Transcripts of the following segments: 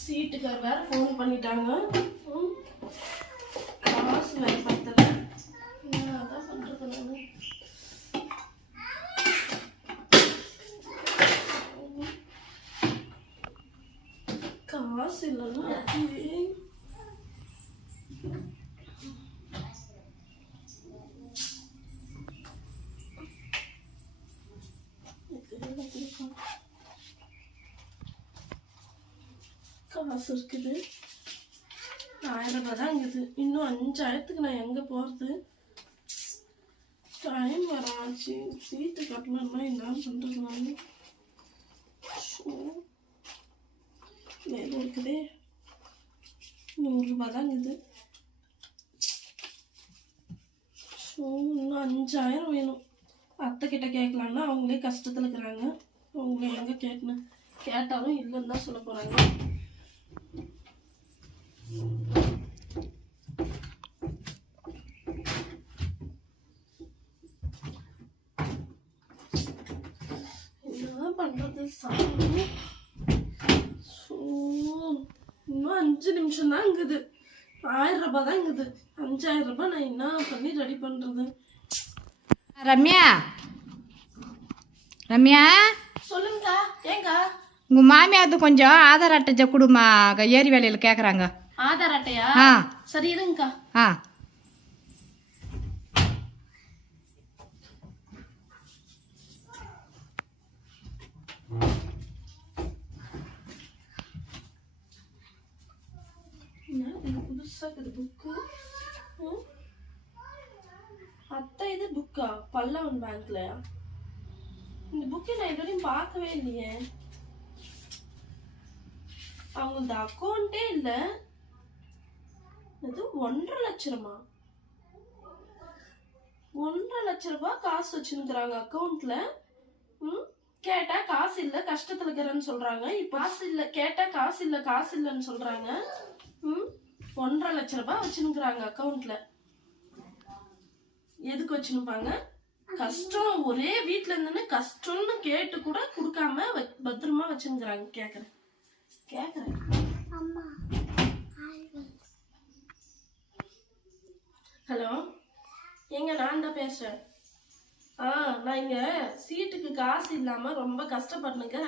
சீட்டுக்கார் வேற ஃபோன் பண்ணிட்டாங்க ம். காசு வேற பத்தல அதான் பண்றது நானு காசு இல்லைன்னா காசு இருக்குது ஆயிரம் ரூபாய் தான் இருக்குது இன்னும் அஞ்சாயிரத்துக்கு நான் எங்கே போகிறது டைம் வர ஆச்சு சீட்டு கட்டலன்னா என்ன பண்ணுறது நான்? ஷோ. இருக்குதே. நூறுரூபா தான் இருக்குது ஸோ இன்னும் அஞ்சாயிரம் வேணும். அத்தை கிட்ட கேட்கலான்னா அவங்களே கஷ்டத்தில் இருக்கிறாங்க. அவங்க எங்கே கேட்கணும்? கேட்டாலும் இல்லைன்னு தான் சொல்ல போகிறாங்க பண்றது? சாமி இன்னும் அஞ்சு நிமிஷம் தான் இருக்குது ஆயிரம் ரூபாய் தான் இருக்குது அஞ்சாயிரம் ரூபாய் நான் என்ன பண்ணி ரெடி பண்றது? ரம்யா. ரம்யா. சொல்லுங்கக்கா. ஏங்கா. உங்கள் மாமியாவது கொஞ்சம் ஆதார் அட்டை கொடுமா ஏரி வேலையில் கேட்குறாங்க ஆதார் அட்டையா? ஆ. சரி இருங்கக்கா. ஆ. அத்தை இது புக்கா பல்லவன் பேங்க்லயா இந்த புக்கை நான் இது வரையும் பார்க்கவே இல்லையே. அவங்களது அக்கௌண்ட்டே இல்ல. இது ஒன்றரை லட்சமா ஒன்றரை லட்ச ரூபாய் காசு வச்சிருக்கிறாங்க அக்கௌண்ட்ல ம் கேட்டா காசு இல்ல கஷ்டத்துல இருக்கிறேன்னு சொல்றாங்க. இப்ப காசு இல்ல கேட்டா காசு இல்ல காசு இல்லைன்னு சொல்றாங்க. ம் ஒன்றரை லட்ச ரூபாய் வச்சிருக்கிறாங்க அக்கௌண்ட்ல எதுக்கு வச்சிருப்பாங்க? கஷ்டம் ஒரே வீட்டுல இருந்துன்னு கஷ்டம்னு கேட்டு கூட கொடுக்காம வ- பத்திரமா வச்சிருக்கிறாங்க. கேக்குறேன். கேக்குறேன். ஹலோ? எங்க நான் தான் பேசுறேன். ஆ நான் இங்க சீட்டுக்கு காசு இல்லாம ரொம்ப கஷ்டப்பட்டுனுங்க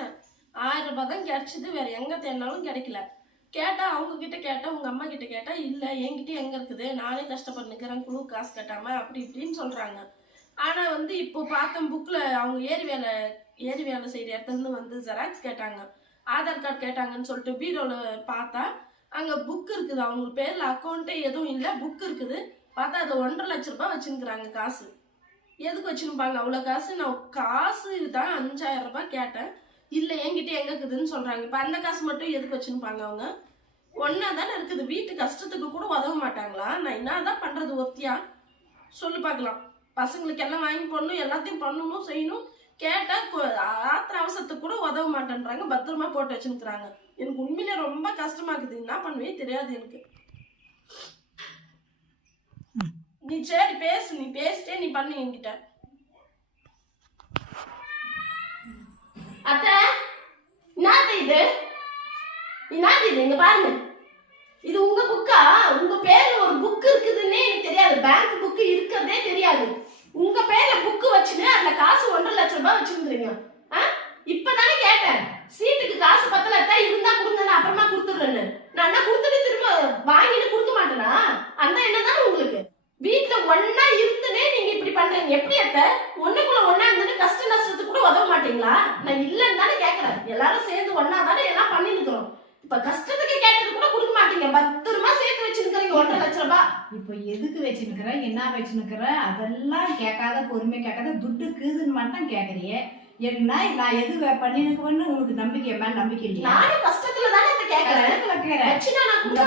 ஆயிரம் ரூபாய் தான் கிடைச்சது வேற எங்க தேடினாலும் கிடைக்கல. கேட்டா அவங்க கிட்ட கேட்டா உங்க அம்மா கிட்ட கேட்டா இல்ல என்கிட்ட எங்க இருக்குது? நானே கஷ்டப்பட்டுக்கிறேன் குழு காசு கட்டாம அப்படி இப்படின்னு சொல்றாங்க. ஆனா வந்து இப்போ பார்த்த புக்ல அவங்க ஏரி வேலை ஏரி வேலை செய்யற இடத்துல இருந்து வந்து ஜெராக்ஸ் கேட்டாங்க. ஆதார் கார்டு கேட்டாங்கன்னு சொல்லிட்டு பீரோல பார்த்தா அங்க புக் இருக்குது. அவங்க பேர்ல அக்கௌண்ட்டே எதுவும் இல்ல. புக் இருக்குது. பார்த்தா அது ஒன்றரை லட்ச ரூபாய் வச்சுருக்குறாங்க காசு. எதுக்கு வச்சுருப்பாங்க? அவ்வளோ காசு? நான் காசு தான் அஞ்சாயிரம் ரூபாய் கேட்டேன். இல்லை என்கிட்ட எங்கே இருக்குதுன்னு சொல்கிறாங்க இப்போ அந்த காசு மட்டும் எதுக்கு வச்சிருப்பாங்க அவங்க? ஒன்றா தானே இருக்குது. வீட்டு கஷ்டத்துக்கு கூட உதவ மாட்டாங்களா? நான் என்ன தான் பண்ணுறது ஒத்தியா சொல்லி பார்க்கலாம். பசங்களுக்கு எல்லாம் வாங்கி போடணும் எல்லாத்தையும் பண்ணணும் செய்யணும். கேட்டால் ஆத்திர அவசரத்துக்கு கூட உதவ மாட்டேன்றாங்க. பத்திரமா போட்டு வச்சுருக்குறாங்க. எனக்கு உண்மையிலே ரொம்ப கஷ்டமாக இருக்குது. என்ன பண்ணுவே தெரியாது எனக்கு. நீ சரி பேசு நீ பேசிட்டே நீ பண்ணு என்கிட்ட. அத்தை என்னது இது? என்னது இது? இங்க பாருங்க. இது உங்க புக்கா? உங்க பேர்ல ஒரு புக் இருக்குதுன்னே எனக்கு தெரியாது. பேங்க் புக் இருக்கிறதே தெரியாது. உங்க பேர்ல புக் வச்சுன்னு அதுல காசு ஒன்றரை லட்சம் ரூபாய் வச்சிருந்தீங்க ஆ? இப்பதானே கேட்டேன் சீட்டுக்கு காசு பத்தல தான் இருந்தா கொடுங்க நான் அப்புறமா கொடுத்துடுறேன்னு நான் என்ன கொடுத்துட்டு திரும்ப வாங்கிட்டு கொடுக்க மாட்டேனா அந்த எண்ணம் தானே உங்களுக்கு வீட்ல ஒண்ணா இருந்துனே நீங்க இப்படி பண்றீங்க எப்படி அத்த? ஒண்ணுக்குள்ள ஒண்ணா இருந்துட்டு கஷ்ட நஷ்டத்துக்கு கூட உதவ மாட்டீங்களா? நான் இல்லன்னு தானே கேக்குறேன். எல்லாரும் சேர்ந்து ஒண்ணா தானே எல்லாம் பண்ணிருக்கிறோம் இப்ப கஷ்டத்துக்கு கேட்டது கூட கொடுக்க மாட்டீங்க. பத்திரமா சேர்த்து வச்சிருக்கீங்க ஒன்றரை லட்சம் ரூபாய் இப்போ எதுக்கு வச்சுருக்கிற? என்ன வச்சுருக்கிற? அதெல்லாம் கேட்காத பொறுமை கேட்காத துட்டு இருக்குதுன்னு மட்டும் கேட்குறியே என்ன நான் எது பண்ணிருக்கேன்னு உனக்கு நம்பிக்கை மேல நம்பிக்கை இல்லையா? நானும் கஷ்டத்துல தானே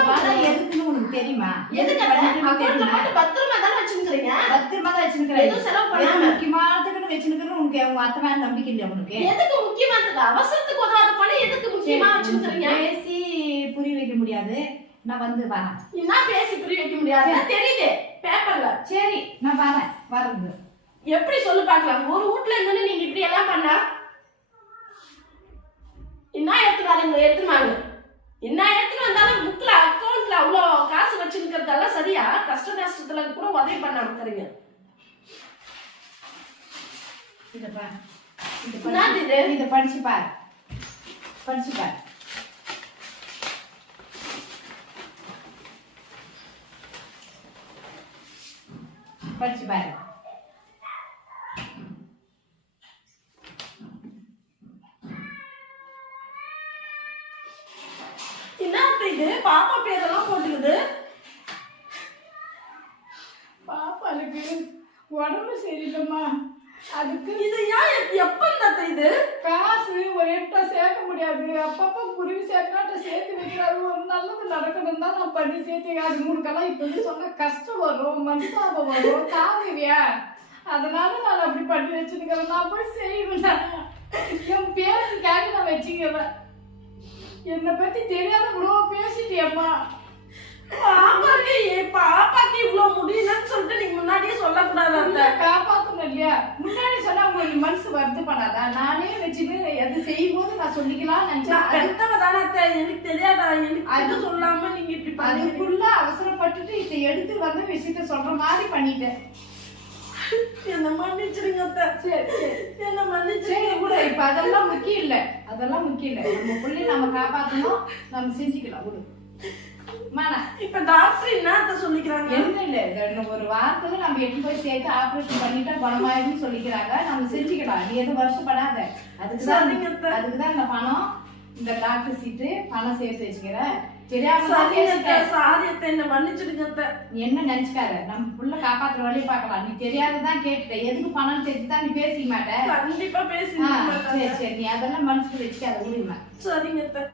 மாட்டேன். எதுக்குன்னு உனக்கு தெரியுமா எதுக்கு அக்கௌண்ட்ல? போட்டு பத்திரமா தானே வச்சிருக்கீங்க பத்திரமா தான் வச்சிருக்கிறேன் எதுவும் செலவு பண்ணாம. முக்கியமானதுக்குன்னு வச்சிருக்கிறேன் உனக்கு அவங்க அத்தை மேல நம்பிக்கை உனக்கு? எதுக்கு முக்கியமானது அவசரத்துக்கு உதவாத பணம் எதுக்கு முக்கியமா வச்சிருக்கீங்க பேசி புரிய வைக்க முடியாது. நான் வந்து வரேன். என்ன பேசி புரிய வைக்க முடியாது? தெரியுது. பேப்பர்ல. சரி நான் வரேன். வரேங்க எப்படி சொல்லு பார்க்கலாம். ஒரு வீட்ல இருந்து நீங்க இப்படி எல்லாம் பண்ணா? என்ன எடுத்துட்டு வரீங்க எடுத்துட்டு வாங்க. என்ன எடுத்துட்டு வந்தாலும் புக்ல அக்கௌண்ட்ல அவ்வளோ காசு வச்சிருக்கிறதெல்லாம் சரியா? கஷ்ட நஷ்டத்துல கூட உதவி பண்ண இருக்கிறீங்க இதை? படிச்சு- பார் படிச்சு பார் படிச்சு பாரு. என்ன இது? பாப்பா பேரெல்லாம் போட்டுக்குது. பாப்பாளுக்கு உடம்பு சரியில்லைம்மா. அதுக்கு இது ஏன் எப்- எப்ப இது? காசு ஒரு எட்டா சேர்க்க முடியாது. அப்பப்போ குருவி சேர்க்கலாட்ட சேர்த்து வைக்கிறாரு. ஒரு நல்லது நடக்கணும் தான் நான் பண்ணி சேர்த்து அது மூணுக்கெல்லாம் இப்போ சொன்ன கஷ்டம் வரும் மனசாபம் வரும் தாங்குவியா அதனால நான் அப்படி பண்ணி வச்சுருக்கிறேன். நான் போய் செய்வேன். என் பேருக்காக நான் வச்சுக்கிறேன். என்னை பத்தி தெரியாத இவ்வளோ பேசிட்டியம்மா பாப்பாக்கு பாப்பாக்கு இவ்வளவு முடியலன்னு சொல்லிட்டு நீங்க முன்னாடியே சொல்லக்கூடாது அந்த காப்பாத்தணும் இல்லையா? முன்னாடி சொன்னா உங்களுக்கு மனசு வருத்தப்படாதா? நானே வச்சுட்டு எது செய்யும் போது நான் சொல்லிக்கலாம் நினைச்சேன். நான் பெத்தவ தானே எனக்கு தெரியாதா? எனக்கு அது சொல்லாம நீங்க இப்படி அதுக்குள்ள அவசரப்பட்டுட்டு இதை எடுத்து வந்து விஷயத்த சொல்ற மாதிரி பண்ணிட்டேன். என்ன சரி என்ன சரி மன்னிச்சிடுங்க கூட இப்ப அதெல்லாம் முக்கியம் இல்ல. அதெல்லாம் முக்கியம் இல்ல. நம்ம பிள்ளைய நம்ம காப்பாத்தணும். நம்ம செஞ்சுக்கலாம் விடு. இப்ப டாக்டர் என்ன அத்தை சொல்லிக்கிறாங்க? என்ன இல்ல ஒரு வாரத்துல நம்ம எட்டு போய் சேர்த்து ஆபரேஷன் பண்ணிட்டா குணமாயிருன்னு சொல்லிக்கிறாங்க. நம்ம செஞ்சுக்கலாம். நீ எதுவும் வருஷப்படாத அதுக்குதான். அதுக்குதான் இந்த பணம் இந்த டாக்டர் சீட்டு பணம் சேர்த்து அத்தை, என்ன மன்னிச்சிடுங்க அத்தை. நீ என்ன நினைச்சுக்காத? நம்ம புள்ள காப்பாத்துற வழியை பார்க்கலாம். நீ தெரியாததான் கேட்டுட்ட. எதுக்கு பணம் தெரிஞ்சு தான் நீ பேசிக்க மாட்ட? கண்டிப்பா பேசி சரி சரி. நீ அதெல்லாம் மனசுக்கு வச்சுக்காத விடுமா சரிங்க.